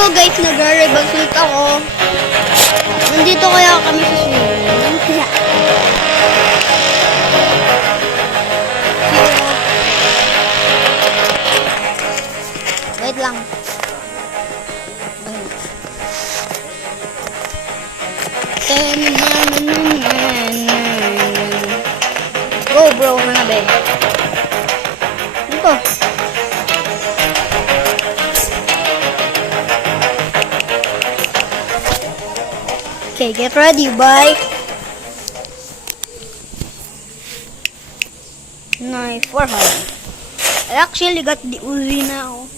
So guys, nagre-rebasult ako. Nandito kaya kami sa swimming. Kaya. Wait lang. Go bro, mga be. Ito. Okay, get ready, bye. Nice, 400. I actually got the Uzi now.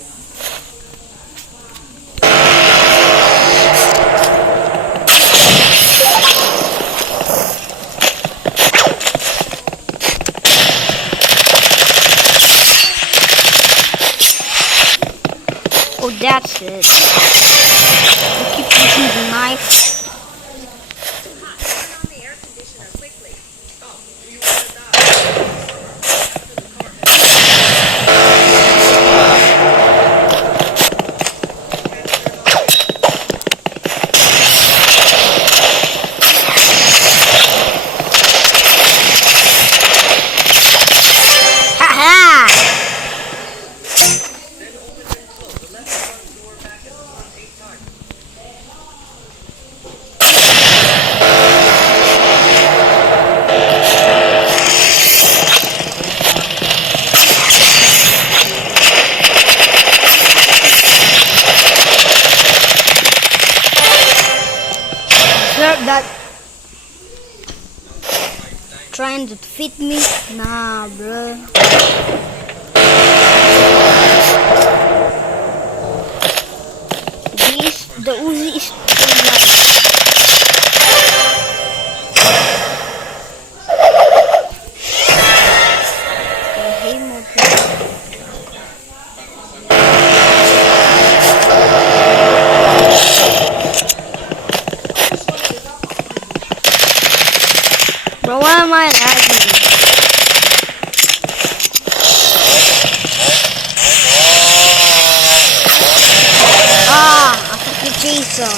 Oh, that's it. I keep using the knife. That trying to fit me? Nah, bro. The Uzi is too light. Okay, mode. Bro, why am I lagging? Jason.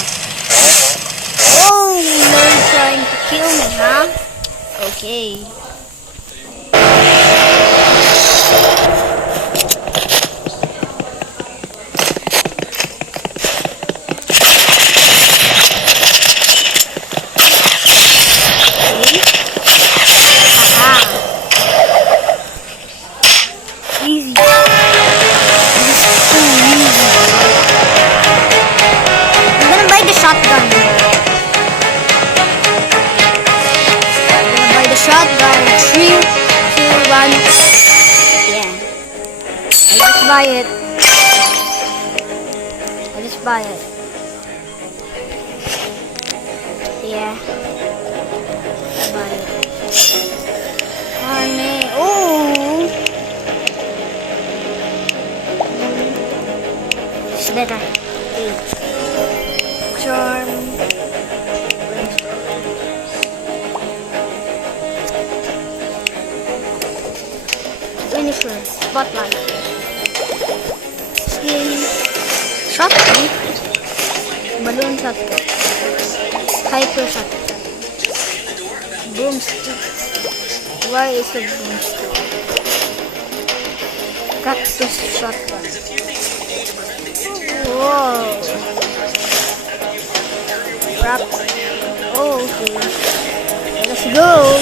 Oh, no, trying to kill me, huh? Okay. Easy. Shotgun. I'm gonna buy the shotgun. 3, 2, 1. Yeah. I just buy it. I just buy it. Yeah. I buy it. Honey. Oh. It's better. Charm. Finisher. Spotlight. Skin. Shotgun. Balloon shotgun. Hyper shotgun. Broomstick. Why is it broomstick? Cactus shotgun. Whoa. Oh, okay. Let's go.